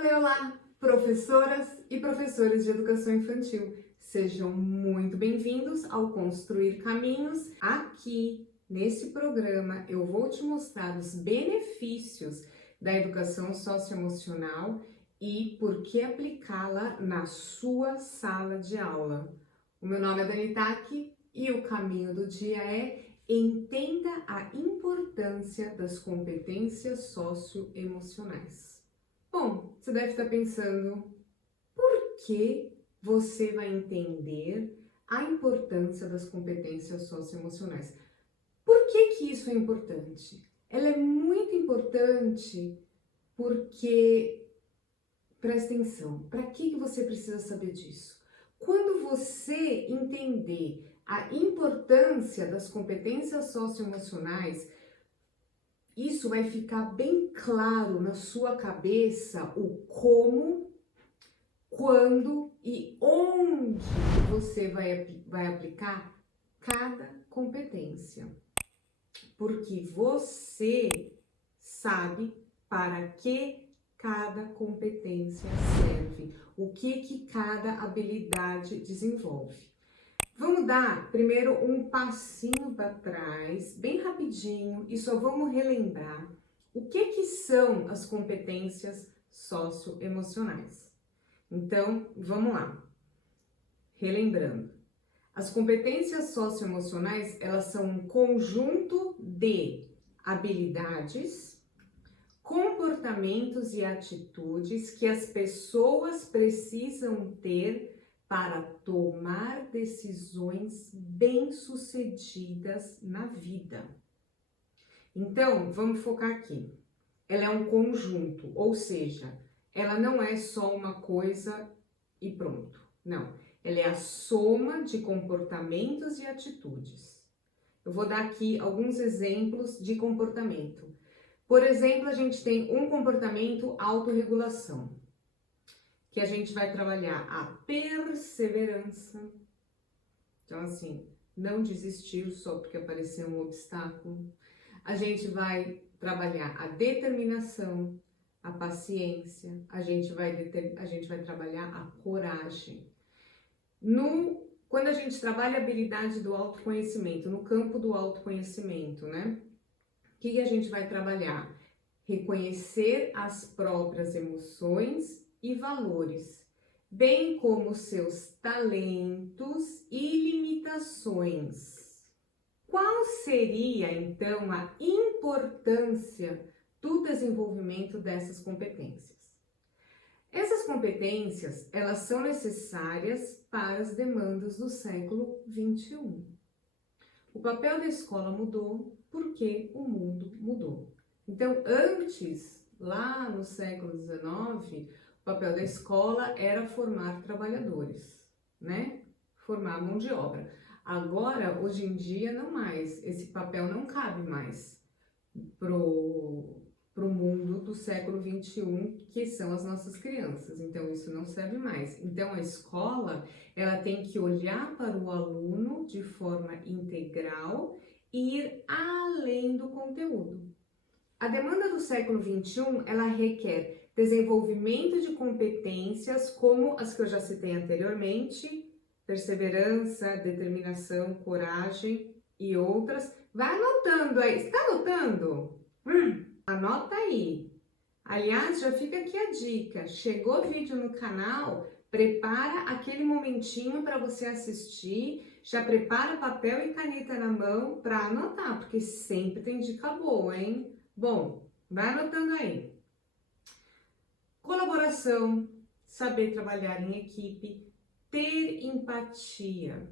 Olá, professoras e professores de educação infantil. Sejam muito bem-vindos ao Construir Caminhos. Aqui, nesse programa, eu vou te mostrar os benefícios da educação socioemocional e por que aplicá-la na sua sala de aula. O meu nome é Dani Taki e o caminho do dia é: entenda a importância das competências socioemocionais. Bom, você deve estar pensando, por que você vai entender a importância das competências socioemocionais? Por que isso é importante? Ela é muito importante porque, presta atenção, para que você precisa saber disso? Quando você entender a importância das competências socioemocionais, isso vai ficar bem claro na sua cabeça o como, quando e onde você vai aplicar cada competência. Porque você sabe para que cada competência serve, o que cada habilidade desenvolve. Vamos dar primeiro um passinho para trás, bem rapidinho, e só vamos relembrar o que são as competências socioemocionais. Então, vamos lá. Relembrando, as competências socioemocionais, elas são um conjunto de habilidades, comportamentos e atitudes que as pessoas precisam ter para tomar decisões bem-sucedidas na vida. Então, vamos focar aqui. Ela é um conjunto, ou seja, ela não é só uma coisa e pronto. Não, ela é a soma de comportamentos e atitudes. Eu vou dar aqui alguns exemplos de comportamento. Por exemplo, a gente tem um comportamento autorregulação, que a gente vai trabalhar a perseverança. Então, assim, não desistir só porque apareceu um obstáculo. A gente vai trabalhar a determinação, a paciência, a gente vai trabalhar a coragem. Quando a gente trabalha a habilidade do autoconhecimento, no campo do autoconhecimento, né? O que a gente vai trabalhar? Reconhecer as próprias emoções e valores, bem como seus talentos e limitações. Qual seria, então, a importância do desenvolvimento dessas competências? Essas competências, elas são necessárias para as demandas do século XXI. O papel da escola mudou porque o mundo mudou. Então, antes, lá no século XIX, o papel da escola era formar trabalhadores, né? Formar mão de obra. Agora, hoje em dia, não mais. Esse papel não cabe mais pro mundo do século XXI, que são as nossas crianças. Então, isso não serve mais. Então, a escola, ela tem que olhar para o aluno de forma integral e ir além do conteúdo. A demanda do século XXI, ela requer desenvolvimento de competências como as que eu já citei anteriormente: perseverança, determinação, coragem e outras. Vai anotando aí. Está anotando? Anota aí. Aliás, já fica aqui a dica. Chegou o vídeo no canal, prepara aquele momentinho para você assistir, já prepara papel e caneta na mão para anotar, porque sempre tem dica boa, hein? Bom, vai anotando aí. Colaboração, saber trabalhar em equipe, ter empatia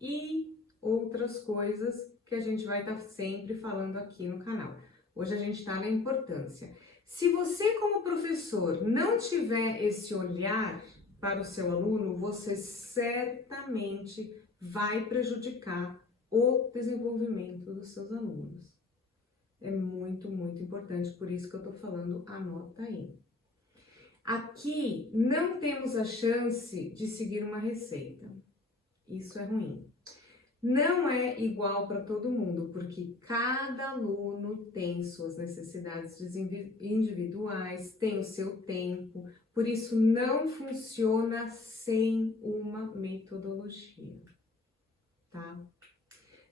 e outras coisas que a gente vai estar sempre falando aqui no canal. Hoje a gente está na importância. Se você, como professor, não tiver esse olhar para o seu aluno, você certamente vai prejudicar o desenvolvimento dos seus alunos. É muito, muito importante, por isso que eu estou falando, anota aí. Aqui não temos a chance de seguir uma receita. Isso é ruim. Não é igual para todo mundo, porque cada aluno tem suas necessidades individuais, tem o seu tempo, por isso não funciona sem uma metodologia, tá?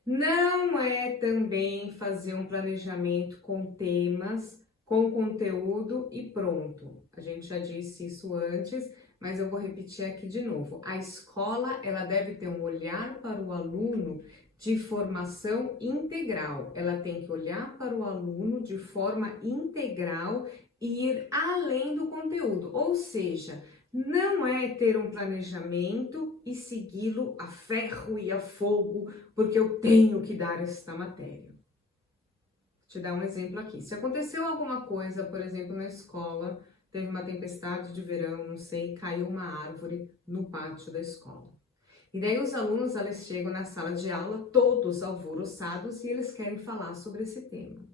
Não é também fazer um planejamento com temas, com conteúdo e pronto. A gente já disse isso antes, mas eu vou repetir aqui de novo. A escola, ela deve ter um olhar para o aluno de formação integral. Ela tem que olhar para o aluno de forma integral e ir além do conteúdo. Ou seja, não é ter um planejamento e segui-lo a ferro e a fogo, porque eu tenho que dar esta matéria. Vou te dar um exemplo aqui. Se aconteceu alguma coisa, por exemplo, na escola, teve uma tempestade de verão, não sei, caiu uma árvore no pátio da escola. E daí os alunos, eles chegam na sala de aula, todos alvoroçados, e eles querem falar sobre esse tema.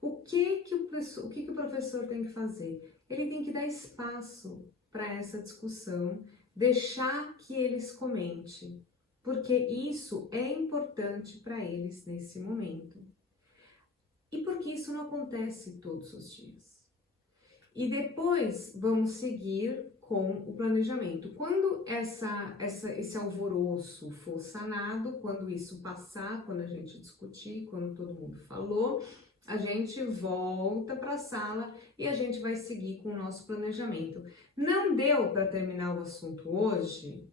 O que o professor tem que fazer? Ele tem que dar espaço para essa discussão, deixar que eles comentem, porque isso é importante para eles nesse momento. E porque isso não acontece todos os dias. E depois vamos seguir com o planejamento. Quando esse alvoroço for sanado, quando isso passar, quando a gente discutir, quando todo mundo falou, a gente volta para a sala e a gente vai seguir com o nosso planejamento. Não deu para terminar o assunto hoje?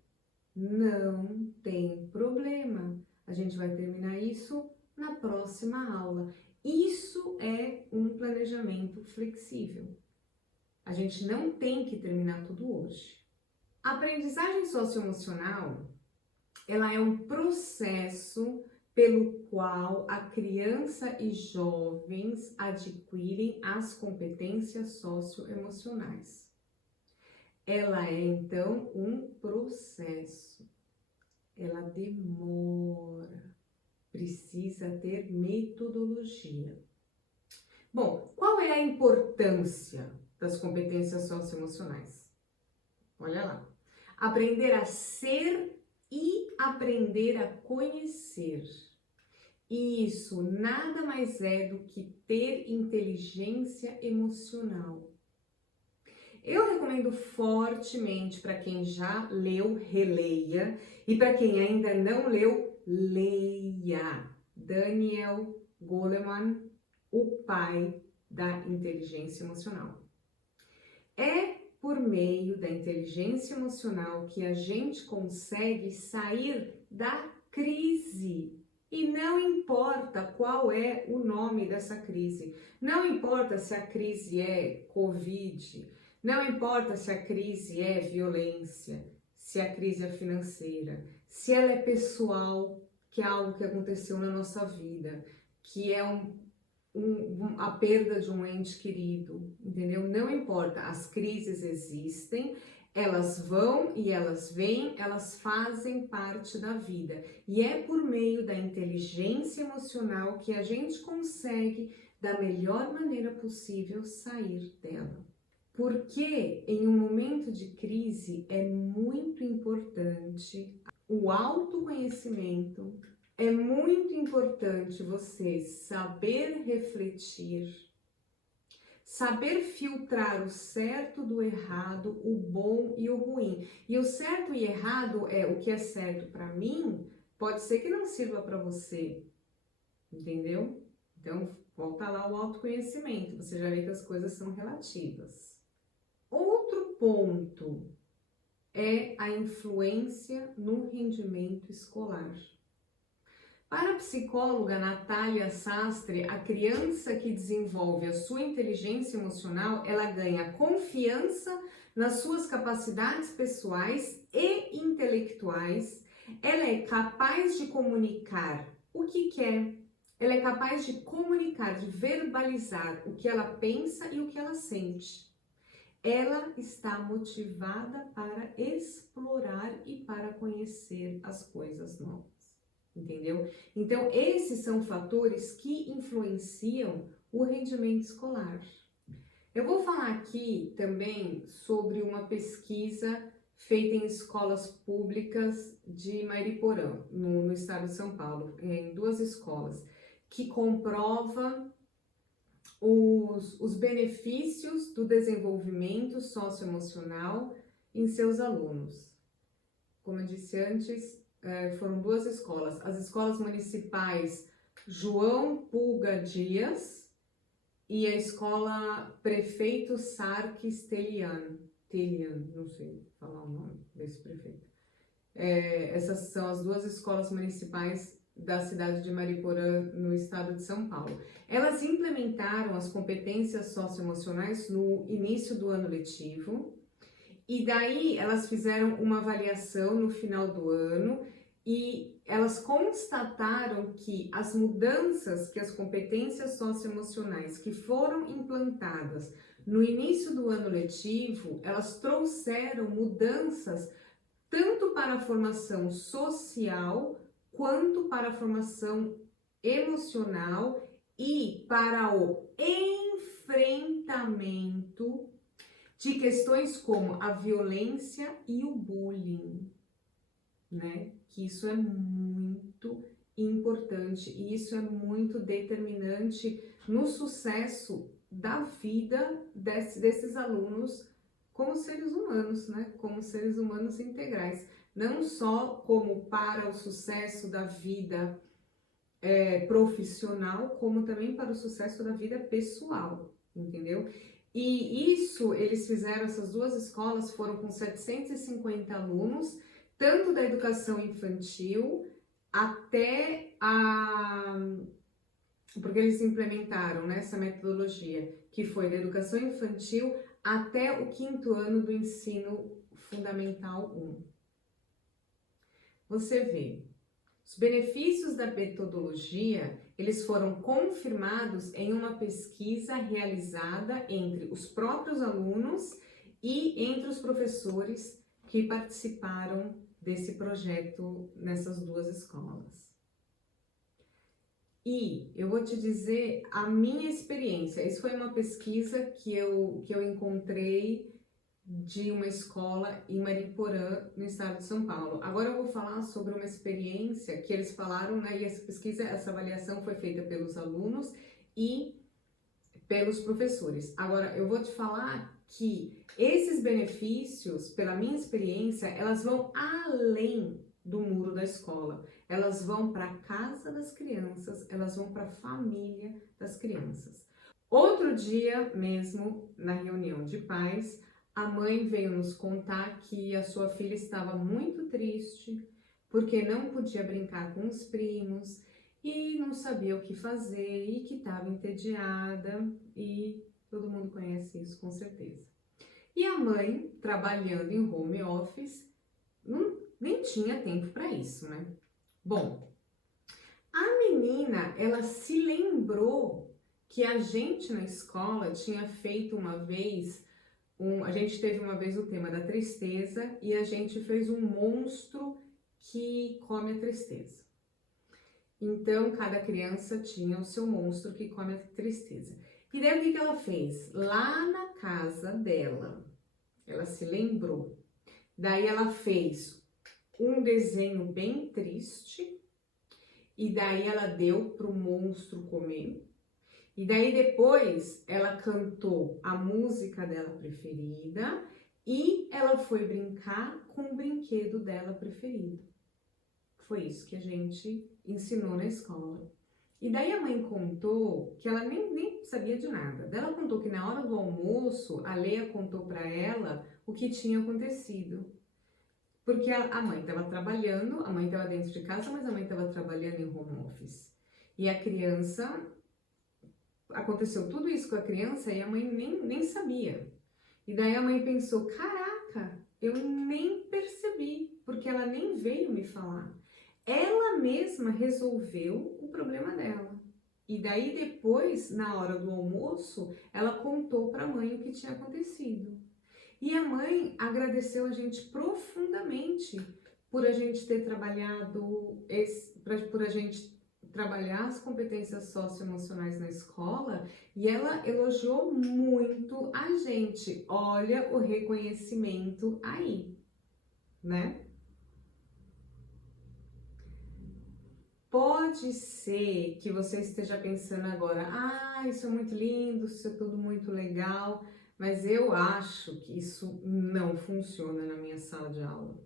Não tem problema. A gente vai terminar isso na próxima aula. Isso é um planejamento flexível. A gente não tem que terminar tudo hoje. A aprendizagem socioemocional, ela é um processo pelo qual a criança e jovens adquirem as competências socioemocionais. Ela é, então, um processo. Ela demora, precisa ter metodologia. Bom, qual é a importância das competências socioemocionais? Olha lá. Aprender a ser e aprender a conhecer. E isso nada mais é do que ter inteligência emocional. Eu recomendo fortemente para quem já leu, releia, e para quem ainda não leu, leia. Daniel Goleman, o pai da inteligência emocional. É por meio da inteligência emocional que a gente consegue sair da crise. E não importa qual é o nome dessa crise. Não importa se a crise é Covid, não importa se a crise é violência, se a crise é financeira, se ela é pessoal, que é algo que aconteceu na nossa vida, que é a perda de um ente querido, entendeu? Não importa, as crises existem, elas vão e elas vêm, elas fazem parte da vida. E é por meio da inteligência emocional que a gente consegue, da melhor maneira possível, sair dela. Porque em um momento de crise é muito importante o autoconhecimento, é muito importante você saber refletir, saber filtrar o certo do errado, o bom e o ruim. E o certo e errado é o que é certo para mim, pode ser que não sirva para você, entendeu? Então, volta lá o autoconhecimento, você já vê que as coisas são relativas. Outro ponto é a influência no rendimento escolar. Para a psicóloga Natália Sastre, a criança que desenvolve a sua inteligência emocional, ela ganha confiança nas suas capacidades pessoais e intelectuais, ela é capaz de comunicar o que quer, ela é capaz de comunicar, de verbalizar o que ela pensa e o que ela sente. Ela está motivada para explorar e para conhecer as coisas novas, entendeu? Então, esses são fatores que influenciam o rendimento escolar. Eu vou falar aqui também sobre uma pesquisa feita em escolas públicas de Mariporã, no estado de São Paulo, em 2 escolas, que comprova os benefícios do desenvolvimento socioemocional em seus alunos. Como eu disse antes, foram 2 escolas. As escolas municipais João Pulga Dias e a escola Prefeito Sarkis Telian, não sei falar o nome desse prefeito. Essas são as 2 escolas municipais da cidade de Mariporã, no estado de São Paulo. Elas implementaram as competências socioemocionais no início do ano letivo, e daí elas fizeram uma avaliação no final do ano e elas constataram que as mudanças, que as competências socioemocionais que foram implantadas no início do ano letivo, elas trouxeram mudanças tanto para a formação social quanto para a formação emocional e para o enfrentamento de questões como a violência e o bullying, né? Que isso é muito importante e isso é muito determinante no sucesso da vida desses alunos como seres humanos, né? Como seres humanos integrais. Não só como para o sucesso da vida profissional, como também para o sucesso da vida pessoal, entendeu? E isso, eles fizeram, essas 2 escolas foram com 750 alunos, tanto da educação infantil até porque eles implementaram, né, essa metodologia, que foi da educação infantil até o 5º ano do ensino fundamental 1. Você vê, os benefícios da metodologia, eles foram confirmados em uma pesquisa realizada entre os próprios alunos e entre os professores que participaram desse projeto nessas 2 escolas. E eu vou te dizer a minha experiência. Isso foi uma pesquisa que eu encontrei de uma escola em Mariporã, no estado de São Paulo. Agora eu vou falar sobre uma experiência que eles falaram, né? E essa pesquisa, essa avaliação foi feita pelos alunos e pelos professores. Agora eu vou te falar que esses benefícios, pela minha experiência, elas vão além do muro da escola. Elas vão para a casa das crianças, elas vão para a família das crianças. Outro dia mesmo, na reunião de pais, a mãe veio nos contar que a sua filha estava muito triste porque não podia brincar com os primos e não sabia o que fazer e que estava entediada, e todo mundo conhece isso com certeza. E a mãe, trabalhando em home office, nem tinha tempo para isso, né? Bom, a menina, ela se lembrou que a gente na escola tinha feito uma vez, a gente teve uma vez o tema da tristeza e a gente fez um monstro que come a tristeza. Então, cada criança tinha o seu monstro que come a tristeza. E daí, o que ela fez? Lá na casa dela, ela se lembrou. Daí, ela fez um desenho bem triste e daí ela deu para o monstro comer. E daí, depois, ela cantou a música dela preferida e ela foi brincar com o brinquedo dela preferido. Foi isso que a gente ensinou na escola. E daí a mãe contou que ela nem sabia de nada. Daí ela contou que na hora do almoço, a Leia contou para ela o que tinha acontecido. Porque a mãe estava trabalhando, a mãe estava dentro de casa, mas a mãe estava trabalhando em home office. E a criança, aconteceu tudo isso com a criança e a mãe nem sabia. E daí a mãe pensou, caraca, eu nem percebi, porque ela nem veio me falar. Ela mesma resolveu o problema dela. E daí depois, na hora do almoço, ela contou para a mãe o que tinha acontecido. E a mãe agradeceu a gente profundamente por a gente ter trabalhado, por a gente trabalhar as competências socioemocionais na escola, e ela elogiou muito a gente. Olha o reconhecimento aí. né? Pode ser que você esteja pensando agora, isso é muito lindo, isso é tudo muito legal, mas eu acho que isso não funciona na minha sala de aula.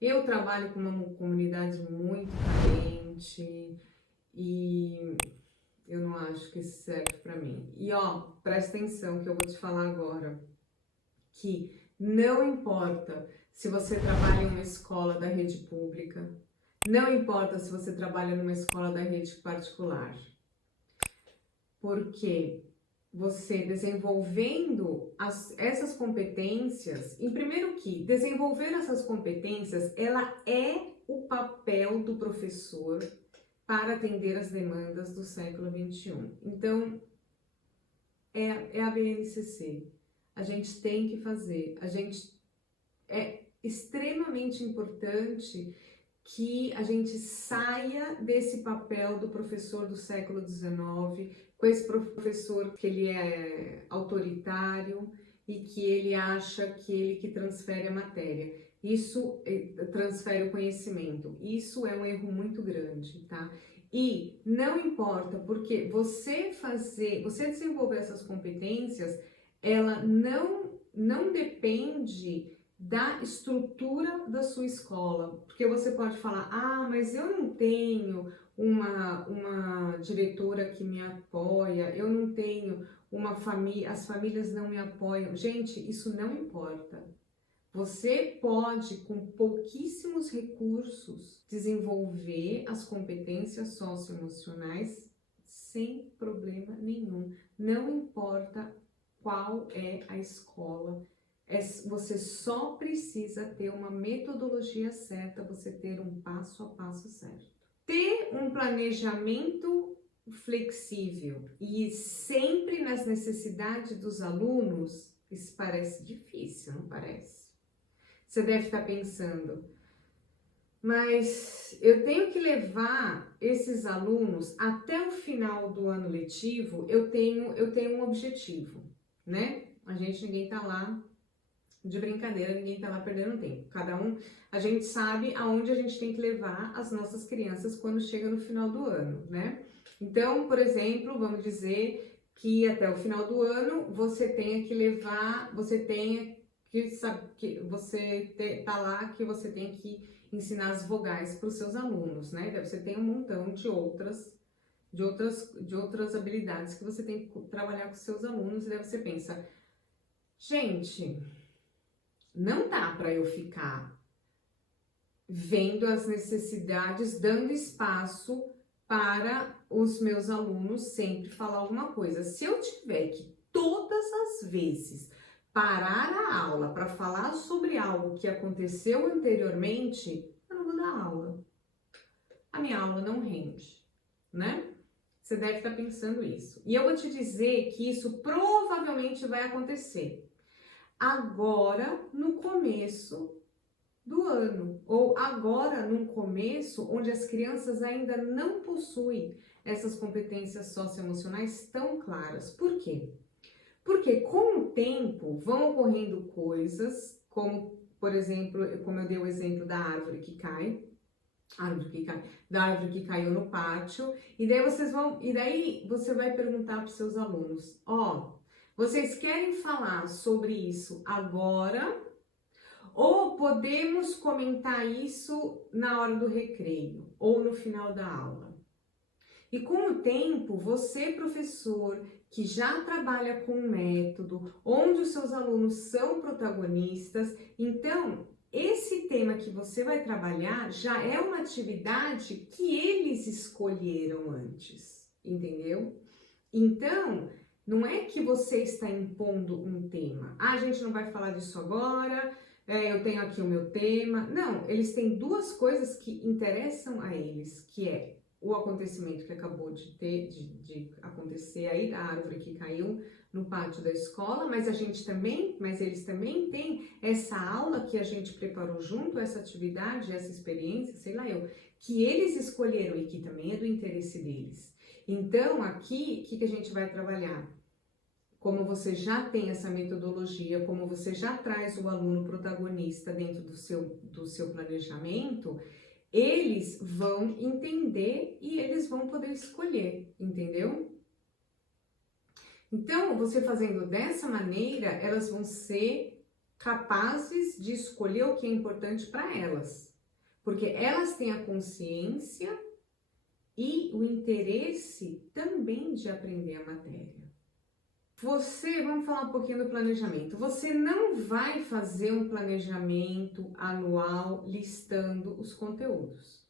Eu trabalho com uma comunidade muito carente e eu não acho que isso serve para mim. E presta atenção que eu vou te falar agora, que não importa se você trabalha em uma escola da rede pública, não importa se você trabalha numa escola da rede particular, porque você desenvolvendo essas competências, em primeiro que desenvolver essas competências, ela é o papel do professor para atender as demandas do século XXI. Então, é a BNCC. A gente tem que fazer, é extremamente importante que a gente saia desse papel do professor do século XIX, com esse professor que ele é autoritário e que ele acha que ele que transfere a matéria. Isso transfere o conhecimento. Isso é um erro muito grande, tá? E não importa, porque você desenvolver essas competências, ela não depende da estrutura da sua escola, porque você pode falar, mas eu não tenho uma diretora que me apoia, eu não tenho uma família, as famílias não me apoiam. Gente, isso não importa. Você pode, com pouquíssimos recursos, desenvolver as competências socioemocionais sem problema nenhum. Não importa qual é a escola. Você só precisa ter uma metodologia certa, você ter um passo a passo certo. Ter um planejamento flexível e sempre nas necessidades dos alunos, isso parece difícil, não parece? Você deve estar pensando, mas eu tenho que levar esses alunos até o final do ano letivo, eu tenho um objetivo, né? Ninguém tá lá de brincadeira, ninguém tá lá perdendo tempo. Cada um, a gente sabe aonde a gente tem que levar as nossas crianças quando chega no final do ano, né? Então, por exemplo, vamos dizer que até o final do ano você tenha que levar, você tenha que saber que você tá lá, que você tem que ensinar as vogais para os seus alunos, né? Daí você tem um montão de outras habilidades que você tem que trabalhar com os seus alunos, e daí você pensa, gente, não dá para eu ficar vendo as necessidades, dando espaço para os meus alunos sempre falar alguma coisa. Se eu tiver que todas as vezes parar a aula para falar sobre algo que aconteceu anteriormente, eu não vou dar aula. A minha aula não rende, né? Você deve estar pensando isso. E eu vou te dizer que isso provavelmente vai acontecer agora no começo do ano, ou agora num começo onde as crianças ainda não possuem essas competências socioemocionais tão claras. Por quê? Porque com o tempo vão ocorrendo coisas, como, por exemplo, como eu dei o exemplo da árvore que cai, da árvore que caiu no pátio, e daí você vai perguntar para os seus alunos, vocês querem falar sobre isso agora ou podemos comentar isso na hora do recreio ou no final da aula? E com o tempo, você, professor, que já trabalha com um método, onde os seus alunos são protagonistas, então esse tema que você vai trabalhar já é uma atividade que eles escolheram antes, entendeu? Então, não é que você está impondo um tema. A gente não vai falar disso agora, eu tenho aqui o meu tema. Não, eles têm duas coisas que interessam a eles, que é o acontecimento que acabou de acontecer aí, da árvore que caiu no pátio da escola, mas eles também têm essa aula que a gente preparou junto, essa atividade, essa experiência, sei lá que eles escolheram e que também é do interesse deles. Então, aqui, o que a gente vai trabalhar? como você já tem essa metodologia, como você já traz o aluno protagonista dentro do seu planejamento, eles vão entender e eles vão poder escolher, entendeu? Então, você fazendo dessa maneira, elas vão ser capazes de escolher o que é importante para elas, porque elas têm a consciência e o interesse também de aprender a matéria. Vamos falar um pouquinho do planejamento. Você não vai fazer um planejamento anual listando os conteúdos.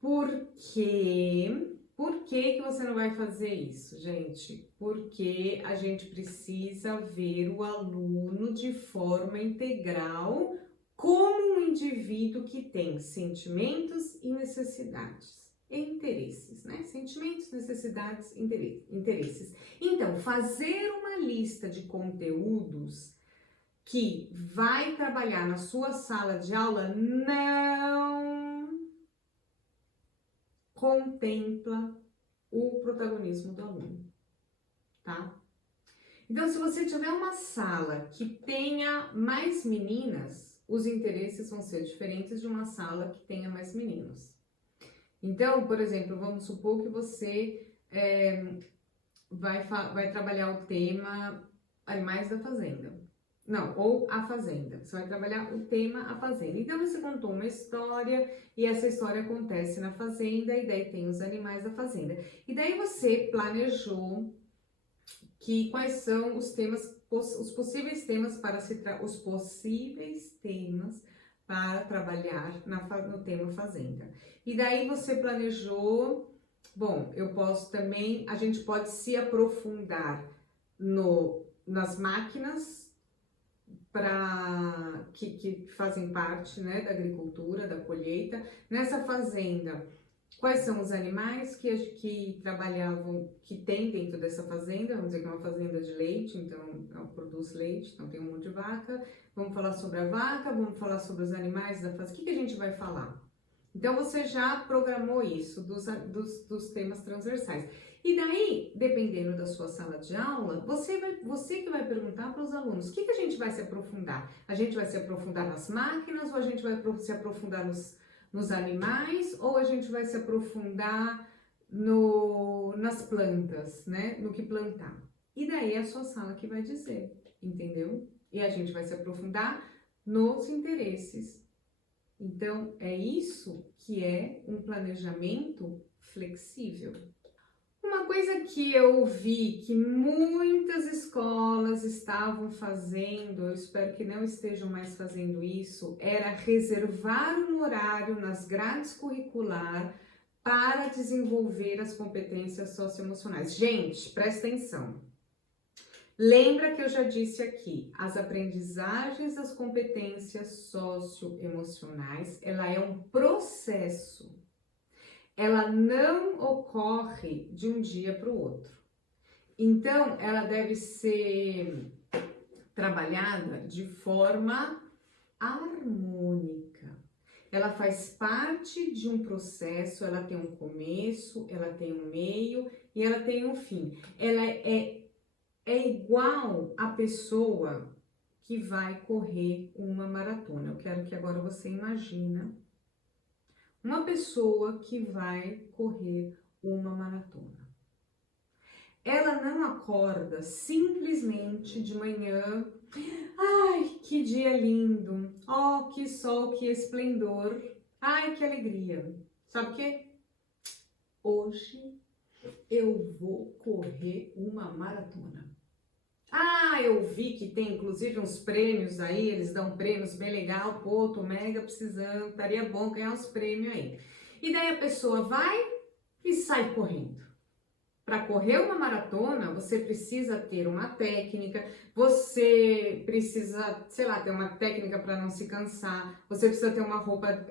Por quê? Por que você não vai fazer isso, gente? Porque a gente precisa ver o aluno de forma integral como um indivíduo que tem sentimentos e necessidades. E interesses, né? Sentimentos, necessidades, interesses. Então, fazer uma lista de conteúdos que vai trabalhar na sua sala de aula não contempla o protagonismo do aluno, tá? Então, se você tiver uma sala que tenha mais meninas, os interesses vão ser diferentes de uma sala que tenha mais meninos. Então, por exemplo, vamos supor que você vai trabalhar o tema Animais da Fazenda. Não, ou A Fazenda. Você vai trabalhar o tema A Fazenda. Então, você contou uma história e essa história acontece na fazenda e daí tem os animais da fazenda. E daí você planejou quais são os temas, os possíveis temas para trabalhar no tema fazenda. E daí você planejou, bom, a gente pode se aprofundar nas máquinas que fazem parte, né, da agricultura, da colheita. Nessa fazenda, quais são os animais que trabalhavam, que tem dentro dessa fazenda? Vamos dizer que é uma fazenda de leite, então ela produz leite, então tem um monte de vaca. Vamos falar sobre a vaca, vamos falar sobre os animais da fazenda. O que a gente vai falar? Então, você já programou isso dos temas transversais. E daí, dependendo da sua sala de aula, você que vai perguntar para os alunos, o que a gente vai se aprofundar? A gente vai se aprofundar nas máquinas ou a gente vai se aprofundar nos animais, ou a gente vai se aprofundar nas plantas, né? No que plantar. E daí é a sua sala que vai dizer, entendeu? E a gente vai se aprofundar nos interesses. Então, é isso que é um planejamento flexível. Uma coisa que eu vi que muitas escolas estavam fazendo, eu espero que não estejam mais fazendo isso, era reservar um horário nas grades curriculares para desenvolver as competências socioemocionais. Gente, presta atenção. Lembra que eu já disse aqui, as aprendizagens das competências socioemocionais, ela é um processo. Ela não ocorre de um dia para o outro. Então, ela deve ser trabalhada de forma harmônica. Ela faz parte de um processo, ela tem um começo, ela tem um meio e ela tem um fim. Ela é igual a pessoa que vai correr uma maratona. Eu quero que agora você imagina uma pessoa que vai correr uma maratona. Ela não acorda simplesmente de manhã, ai, que dia lindo, oh, que sol, que esplendor, ai, que alegria. Sabe o quê? Hoje eu vou correr uma maratona. Ah, eu vi que tem inclusive uns prêmios aí, eles dão prêmios bem legal, pô, tô mega precisando, estaria bom ganhar uns prêmios aí. E daí a pessoa vai e sai correndo. Para correr uma maratona, você precisa ter uma técnica, você precisa, sei lá, ter uma técnica para não se cansar, você precisa ter uma roupa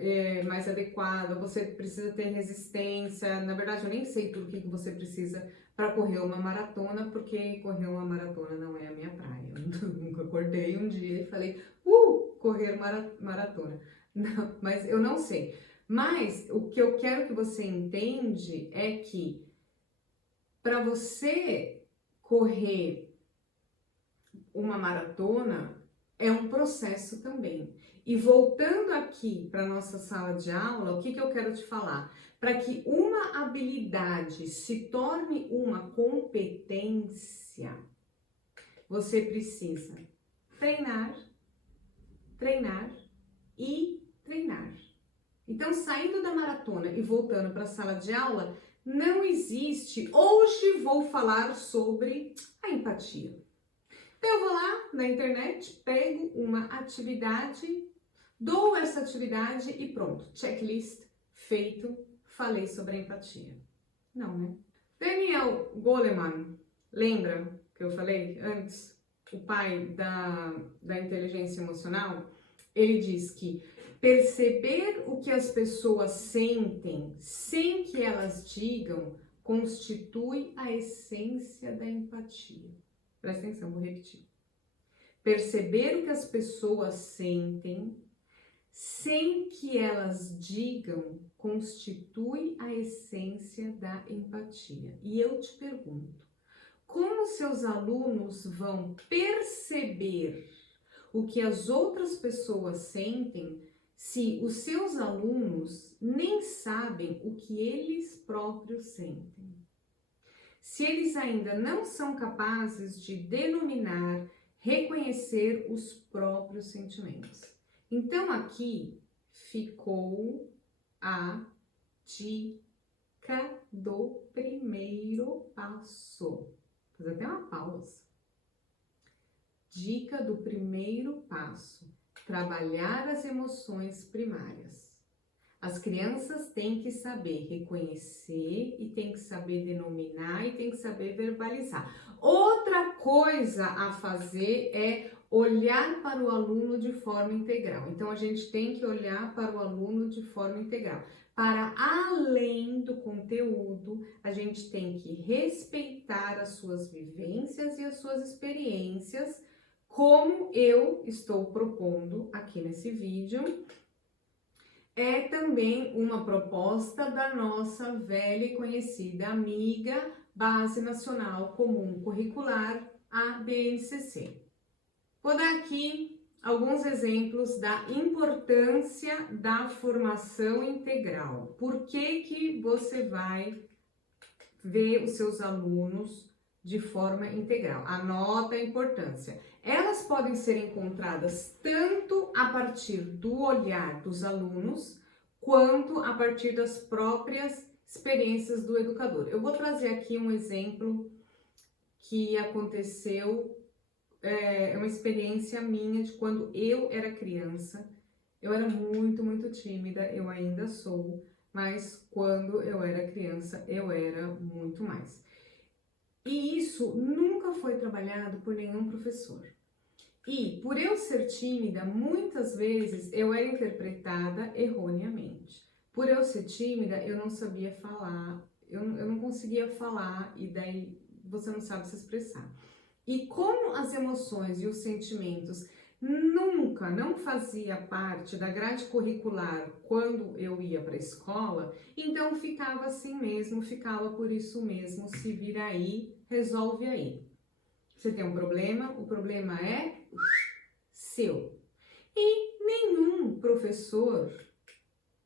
mais adequada, você precisa ter resistência. Na verdade, eu nem sei tudo que você precisa para correr uma maratona, porque correr uma maratona não é a minha praia. Eu nunca acordei um dia e falei, correr maratona. Não, mas eu não sei. Mas o que eu quero que você entenda é que para você correr uma maratona é um processo também. E voltando aqui para nossa sala de aula, o que eu quero te falar? Para que uma habilidade se torne uma competência, você precisa treinar, treinar e treinar. Então, saindo da maratona e voltando para a sala de aula, não existe. Hoje vou falar sobre a empatia. Então, eu vou lá na internet, pego uma atividade, dou essa atividade e pronto, checklist feito, falei sobre a empatia. Não, né? Daniel Goleman, lembra que eu falei antes? O pai da inteligência emocional? Ele diz que perceber o que as pessoas sentem sem que elas digam constitui a essência da empatia. Presta atenção, vou repetir. Perceber o que as pessoas sentem sem que elas digam constitui a essência da empatia. E eu te pergunto, como seus alunos vão perceber o que as outras pessoas sentem se os seus alunos nem sabem o que eles próprios sentem? Se eles ainda não são capazes de denominar, reconhecer os próprios sentimentos. Então, aqui ficou a dica do primeiro passo. Vou fazer até uma pausa. Dica do primeiro passo: trabalhar as emoções primárias. As crianças têm que saber reconhecer e têm que saber denominar e têm que saber verbalizar. Outra coisa a fazer é olhar para o aluno de forma integral. Então, a gente tem que olhar para o aluno de forma integral. Para além do conteúdo, a gente tem que respeitar as suas vivências e as suas experiências, como eu estou propondo aqui nesse vídeo. É também uma proposta da nossa velha e conhecida amiga Base Nacional Comum Curricular, a BNCC. Vou dar aqui alguns exemplos da importância da formação integral. Por que você vai ver os seus alunos de forma integral? Anota a importância. Elas podem ser encontradas tanto a partir do olhar dos alunos, quanto a partir das próprias experiências do educador. Eu vou trazer aqui um exemplo que aconteceu, é uma experiência minha de quando eu era criança. Eu era muito tímida, eu ainda sou, mas quando eu era criança eu era muito mais. E isso nunca foi trabalhado por nenhum professor. E por eu ser tímida, muitas vezes eu era interpretada erroneamente. Por eu ser tímida, eu não sabia falar, eu não conseguia falar e daí você não sabe se expressar. E como as emoções e os sentimentos nunca, não fazia parte da grade curricular quando eu ia para a escola, então ficava assim mesmo, ficava por isso mesmo, se vira aí, resolve aí. Você tem um problema, o problema é seu. E nenhum professor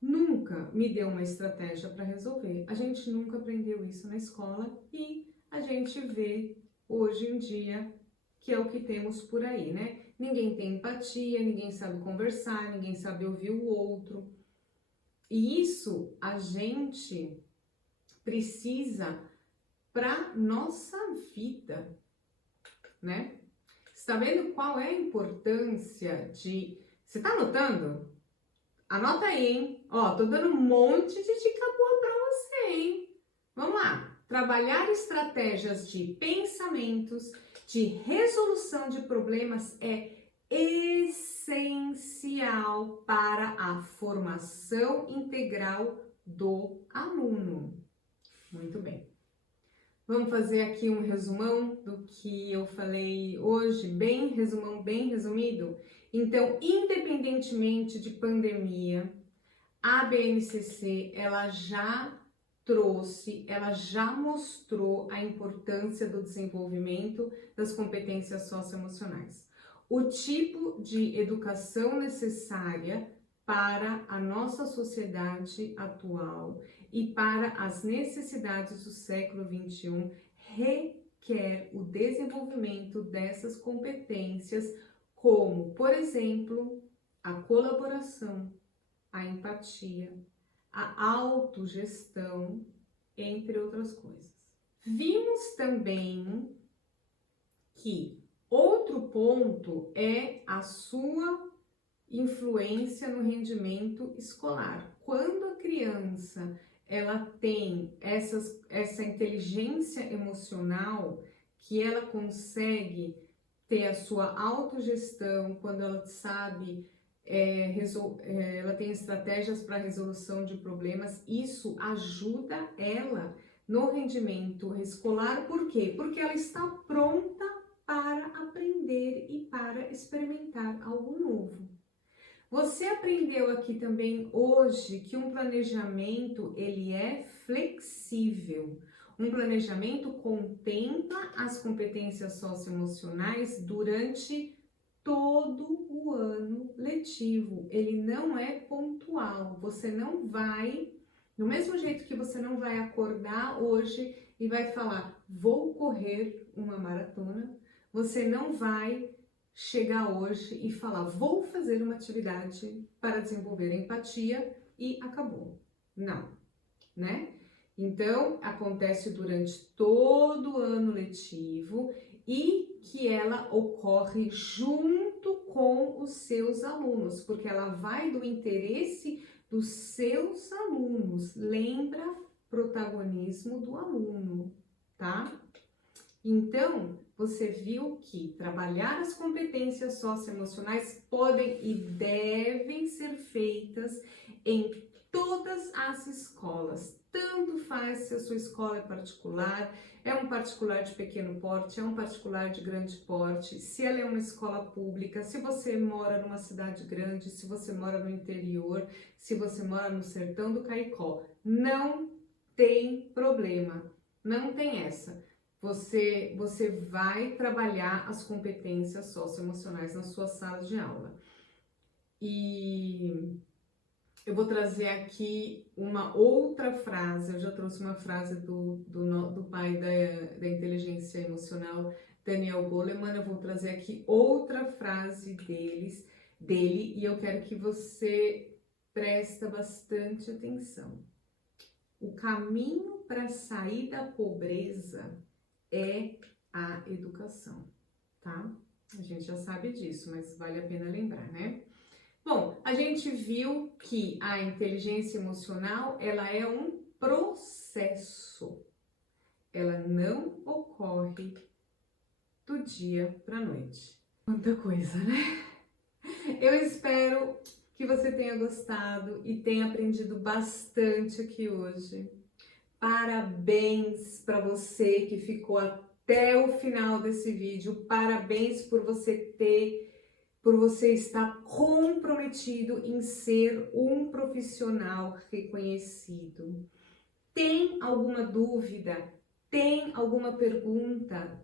nunca me deu uma estratégia para resolver. A gente nunca aprendeu isso na escola e a gente vê hoje em dia que é o que temos por aí, né? Ninguém tem empatia, ninguém sabe conversar, ninguém sabe ouvir o outro. E isso a gente precisa para nossa vida, né? Você tá vendo qual é a importância de... Você tá anotando? Anota aí, hein? Ó, tô dando um monte de dica boa pra você, hein? Vamos lá. Trabalhar estratégias de pensamentos, de resolução de problemas é essencial para a formação integral do aluno. Muito bem. Vamos fazer aqui um resumão do que eu falei hoje, bem resumão, bem resumido? Então, independentemente de pandemia, a BNCC, ela já ela já mostrou a importância do desenvolvimento das competências socioemocionais. O tipo de educação necessária para a nossa sociedade atual e para as necessidades do século XXI requer o desenvolvimento dessas competências, como, por exemplo, a colaboração, a empatia, a autogestão, entre outras coisas. Vimos também que outro ponto é a sua influência no rendimento escolar. Quando a criança ela tem essa inteligência emocional, que ela consegue ter a sua autogestão, quando ela sabe ela tem estratégias para resolução de problemas, isso ajuda ela no rendimento escolar. Por quê? Porque ela está pronta para aprender e para experimentar algo novo. Você aprendeu aqui também hoje que um planejamento ele é flexível. Um planejamento contempla as competências socioemocionais durante todo o ano letivo. Ele não é pontual. Você não vai, do mesmo jeito que você não vai acordar hoje e vai falar, vou correr uma maratona, você não vai chegar hoje e falar, vou fazer uma atividade para desenvolver empatia e acabou. Não, né? Então, acontece durante todo o ano letivo e que ela ocorre junto com os seus alunos, porque ela vai do interesse dos seus alunos. Lembra? Protagonismo do aluno, tá? Então, você viu que trabalhar as competências socioemocionais podem e devem ser feitas em todas as escolas. Tanto faz se a sua escola é um particular de pequeno porte, é um particular de grande porte, se ela é uma escola pública, se você mora numa cidade grande, se você mora no interior, se você mora no sertão do Caicó. Não tem problema, não tem essa. Você vai trabalhar as competências socioemocionais na sua sala de aula. E eu vou trazer aqui uma outra frase, eu já trouxe uma frase do pai da inteligência emocional, Daniel Goleman. Eu vou trazer aqui outra frase dele, e eu quero que você preste bastante atenção. O caminho para sair da pobreza é a educação, tá? A gente já sabe disso, mas vale a pena lembrar, né? Bom, a gente viu que a inteligência emocional, ela é um processo. Ela não ocorre do dia para a noite. Quanta coisa, né? Eu espero que você tenha gostado e tenha aprendido bastante aqui hoje. Parabéns para você que ficou até o final desse vídeo. Parabéns por você estar comprometido em ser um profissional reconhecido. Tem alguma dúvida? Tem alguma pergunta?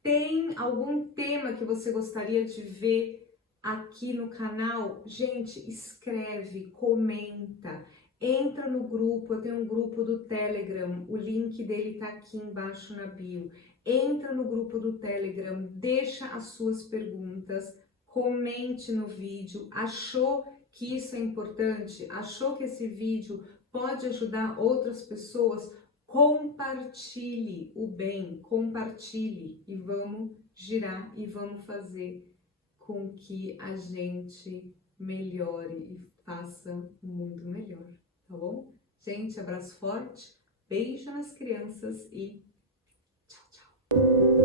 Tem algum tema que você gostaria de ver aqui no canal? Gente, escreve, comenta, entra no grupo. Eu tenho um grupo do Telegram, o link dele tá aqui embaixo na bio. Entra no grupo do Telegram, deixa as suas perguntas, comente no vídeo. Achou que isso é importante? Achou que esse vídeo pode ajudar outras pessoas? Compartilhe o bem, compartilhe e vamos girar e vamos fazer com que a gente melhore e faça um mundo melhor, tá bom? Gente, abraço forte, beijo nas crianças e tchau, tchau!